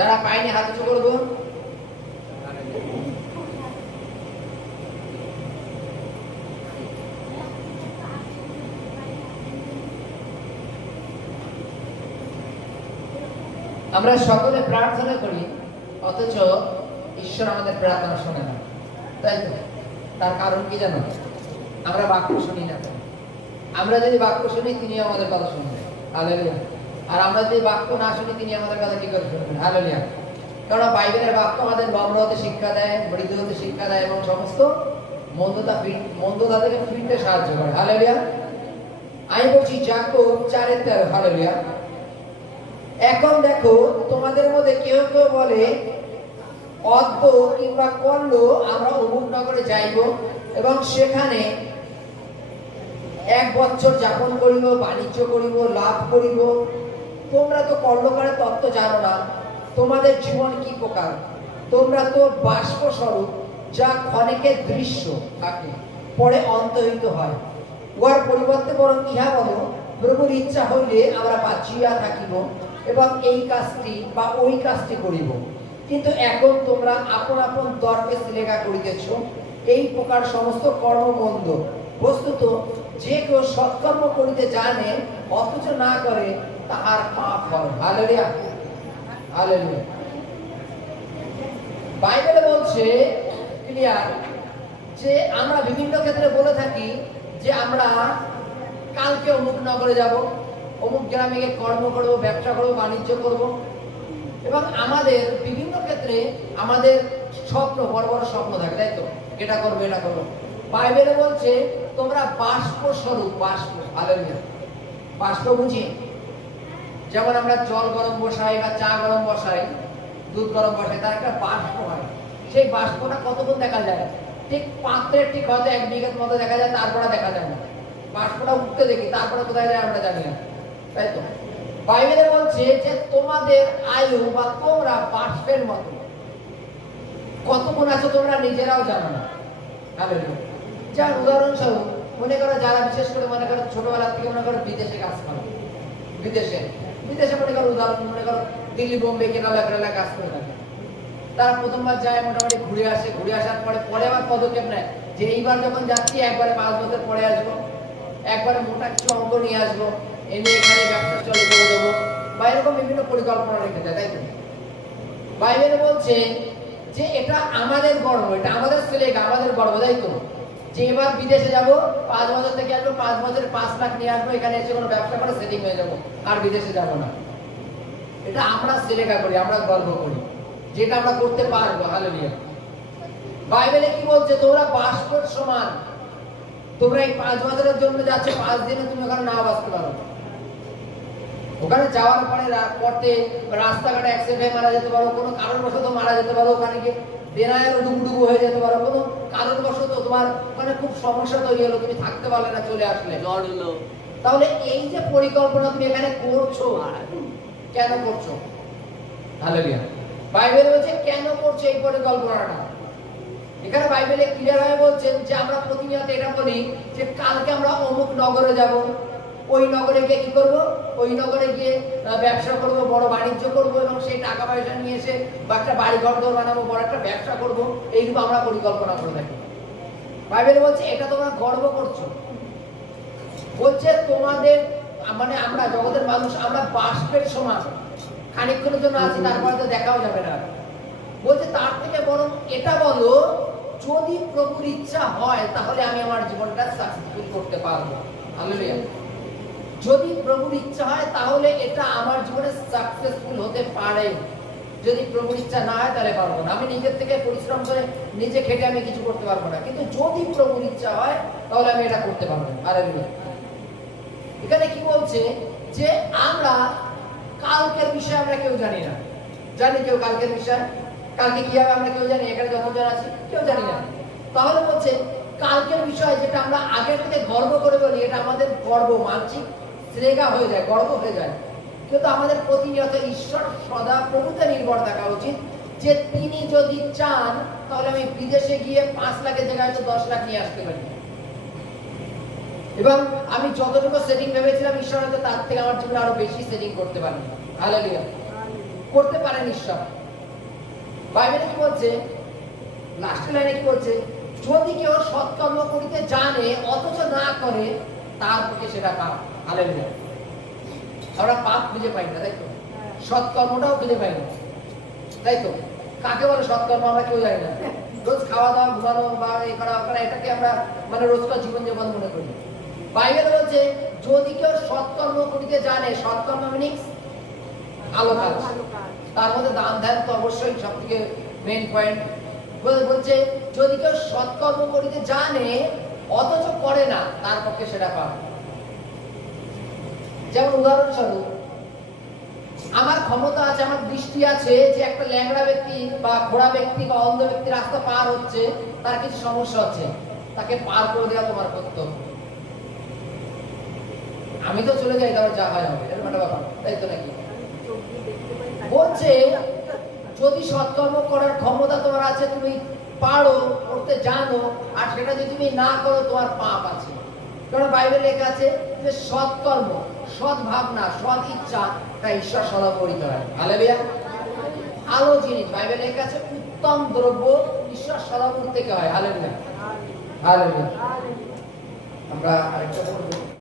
যারা পাইনি হাত উঁচু করবো। আমরা সকলে প্রার্থনা করি, অথচ ঈশ্বর আমাদের প্রার্থনা শোনে না, তাই তো? তার কারণ কি জানো? আমরা বাক্য শুনি না। আমরা যদি বাক্য শুনি, তিনি আমাদের কথা শুনবেন। হালেলুয়া। আর আমরা যদি বাক্য না শুনি, তিনি আমাদের কথা কি করে শুনবেন? হালেলুয়া। কারণ বাইবেলের বাক্য আমাদের নম্র হতে শিক্ষা দেয়, মৃদু হতে শিক্ষা দেয় এবং সমস্ত মন্দতা থেকে ফিরতে সাহায্য করে। হালেলুয়া। আমি বলছি যাকব 4:13। হালেলুয়া। এখন দেখো, তোমাদের মধ্যে কেউ কেউ বলে, অদ্ভুত কিংবা করল আমরা অমুক নগরে যাইব এবং সেখানে 1 বছর যাপন করিব, বাণিজ্য করিব, লাভ করিব। তোমরা তো কর্ণকারের তত্ত্ব জানো না। তোমাদের জীবন কি প্রকার? তোমরা তো বাষ্প স্বরূপ, যা ক্ষণিকের দৃশ্য থাকে, পরে অন্তর্হিত হয়। উহার পরিবর্তে বরং ইহা বলো, প্রভুর ইচ্ছা হইলে আমরা বাঁচিয়া থাকিব এবং এই কাজটি বা ওই কাজটি করিব। কিন্তু এখন তোমরা আপন আপন তর্কে সিলেখা করিতেছ। এই প্রকার সমস্ত কর্ম মন্দ। বস্তুত যে কেউ সৎকর্ম করিতে জানে অথচ না করে, তাহার পাপ হয়। Hallelujah, hallelujah. বাইবেলে বলছে ক্লিয়ার যে আমরা বিভিন্ন ক্ষেত্রে বলে থাকি যে আমরা কালকে অমুক নগরে যাব, অমুক গ্রামে গিয়ে কর্ম করবো, ব্যবসা করবো, বাণিজ্য করব। এবং আমাদের বিভিন্ন ক্ষেত্রে আমাদের স্বপ্ন, বড় বড় স্বপ্ন থাকে, তাই তো? এটা করবো, এটা করবো। বাইবেলে বলছে তোমরা বাষ্প স্বরূপ, বাষ্প। হালেলুয়া। বাষ্প বুঝি যেমন আমরা জল গরম বসাই বা চা গরম বসাই, দুধ গরম বসাই, তার একটা বাষ্প হয়। সেই বাষ্পটা কতক্ষণ দেখা যায়? ঠিক পাত্রের ঠিক হয়তো 1 বিঘার মতো দেখা যায়, তারপরে দেখা যায় না। বাষ্পটা উঠতে দেখি, তারপরে কোথায় যায় আমরা জানি না, তাই তো? বাইবেলে বলছে যে তোমাদের আয়ু বা তোমরা বাষ্পের মতো। কতক্ষণ আছো তোমরা নিজেরাও জানো না। হালেলুয়া। যার উদাহরণস্বরূপ মনে করো, যারা বিশেষ করে মনে করো ছোটবেলা থেকে মনে করো বিদেশে কাজ করে, বিদেশে মনে করো উদাহরণ, মনে করো দিল্লি, বোম্বে, কেরালা কাজ করে থাকে। তারা প্রথমবার যায়, মোটামুটি ঘুরে আসে, ঘুরে আসার পরে আবার পদক্ষেপ নেয় যে এইবার যখন যাচ্ছি একবারে 5 বছর পরে আসবো, একবারে মোটা কিছু অঙ্ক নিয়ে আসবো, এনে এখানে ব্যবসা চালু করে দেবো, বা এরকম বিভিন্ন পরিকল্পনা রেখে যায়, তাই তো? বাইবেলে বলছে যে এটা আমাদের গর্ব, এটা আমাদের ছেলেকে, আমাদের গর্ব, তাই তো? যে এবার বিদেশে যাব, 5 বছর থেকে আসবো, 5 বছরে 5 লাখ নিয়ে আসবো, এখানে এসে কোনো ব্যবসা করে সেটিং হয়ে যাবো, আর বিদেশে যাব না। এটা আমরা ছেলেকা করি, আমরা গর্ব করি যেটা আমরা করতে পারবো। হালেলুয়া। বাইবেলে কি বলছে? তোমরা বাষ্পের সমান। তোমরা এই 5 বছরের জন্য যাচ্ছ, 5 দিনে তুমি ওখানে না বাঁচতে পারো। ওখানে যাওয়ার পরে পথে রাস্তাঘাটে অ্যাক্সিডেন্ট হয়ে মারা যেতে পারো, কোনো কারণবশত মারা যেতে পারো, ওখানে গিয়ে দেনায়ের ডুবুডুবু হয়ে যেতে পারো, কোনো কারণবশত তোমার ওখানে খুব সমস্যা তৈরি হলো, তুমি থাকতে পারলে না, চলে আসলে, জ্বর হলো। তাহলে এই যে পরিকল্পনা তুমি এখানে করছো, কেন করছো? হালেলুয়া। বাইবেল বলছে কেন করছো এই পরিকল্পনাটা। এখানে বাইবেলে ক্লিয়ার হয়ে বলছেন যে আমরা প্রতিনিয়ত এটা বলি যে কালকে আমরা অমুক নগরে যাব, ওই নগরে গিয়ে কি করবো? ওই নগরে গিয়ে ব্যবসা করব, বড় বাণিজ্য করব এবং সেই টাকা পয়সা নিয়ে এসে বা একটা বাড়ি ঘর বানাবো, বড় একটা ব্যবসা করব, এইগুলো আমরা পরিকল্পনা করে থাকি। বাইবেল বলছে এটা তোমরা গর্ব করছো। বলছে তোমাদের মানে আমরা জগতের মানুষ, আমরা বাষ্পের সমান, খানিকক্ষণের জন্য আছি, তারপরে তো দেখাও যাবে না। বলছে তার থেকে বরং এটা বলো, যদি প্রভুর ইচ্ছা হয় তাহলে আমি আমার জীবনটা সাকসেসফুল করতে পারবো। হালেলুয়া। যদি প্রভুর ইচ্ছা হয় তাহলে এটা আমার জীবনে সাকসেসফুল হতে পারে। যদি প্রভুর ইচ্ছা না হয় তাহলে পারবো না। আমি নিজের থেকে পরিশ্রম করে নিজে খেটে আমি কিছু করতে পারবো না, কিন্তু যদি প্রভুর ইচ্ছা হয় তাহলে আমি এটা করতে পারবো। হালেলুয়া। এখানে কি বলছে যে আমরা কালকের বিষয়ে আমরা কেউ জানি না। জানি কেউ কালকের বিষয়? কালকে কি হবে আমরা কেউ জানি? এখানে যতজন আছি কেউ জানি না। তাহলে বলছে কালকের বিষয় যেটা আমরা আগের থেকে গর্ব করে বলি, এটা আমাদের গর্ব, মানসিক শ্রেগা হয়ে যায়, গর্ব হয়ে যায়। কিন্তু আমাদের প্রতিনিয়ত ঈশ্বর সদা প্রভুতে নির্ভর থাকা উচিত যে তিনি যদি চান তাহলে আমি বিদেশে গিয়ে 5 লাখের জায়গায় তো 10 লাখ নিয়ে আসতে পারি, এবং আমি যতটুকু সেটিং ভেবেছিলাম ঈশ্বর হয়তো তার থেকে আমার জীবনে আরো বেশি সেটিং করতে পারি। হালেলুয়া। করতে পারেন ঈশ্বর। বাইবেলে কি বলছে, লাস্টের লাইনে কি বলছে, যদি কেউ সৎকর্ম করিতে জানে অথচ না করে, তার পক্ষে সেটা পাপ। হালেলুয়া। আমরা পাপ খুঁজে পাই না, তাই তো? সৎকর্মটাও খুঁজে পাই না, তাই তো? কাকে বলে সৎকর্ম আমরা কেউ জানি না। রোজ খাওয়া দাওয়া, ঘুমানো বা এই করা করা, এটাকে আমরা মানে রোজকার জীবন যাপন মনে করি। বাইবেল বলছে যদি কেউ সৎকর্ম করিতে জানে, সৎকর্ম মিনিংস ভালো কাজ, তার মধ্যে দান ধ্যান তো অবশ্যই সব থেকে মেইন পয়েন্ট। বলছে যদি কেউ সৎকর্ম করিতে জানে অথচ করে না, তার পক্ষে সেটা পাপ। যেমন উদাহরণস্বরূপ, আমার ক্ষমতা আছে, আমার দৃষ্টি আছে যে একটা ল্যাংড়া ব্যক্তি বা খোড়া ব্যক্তি বা অন্ধ ব্যক্তি রাস্তা পার হচ্ছে, তার কিছু সমস্যা হচ্ছে, তাকে পার করে দেওয়া তোমার কর্তব্য। আমি তো চলে যাই, তাহলে যা হয় হবে, এরকম একটা ব্যাপার, তাই তো নাকি? বলছে যদি সৎকর্ম করার ক্ষমতা তোমার আছে, তুমি পারো, করতে জানো, আর সেটা যদি তুমি না করো, তোমার পাপ আছে। কারণ বাইবেলে লেখা আছে যে সৎকর্ম, সৎ ভাবনা, সৎ ইচ্ছা, তা ঈশ্বর সদাপরিত হয়। হালেলুয়া। ভালো জিনিস, বাইবেলে লেখা আছে উত্তম দ্রব্য ঈশ্বর সদাপরিত থেকে হয়। Hallelujah, hallelujah. আমরা আরেকটা বলবো।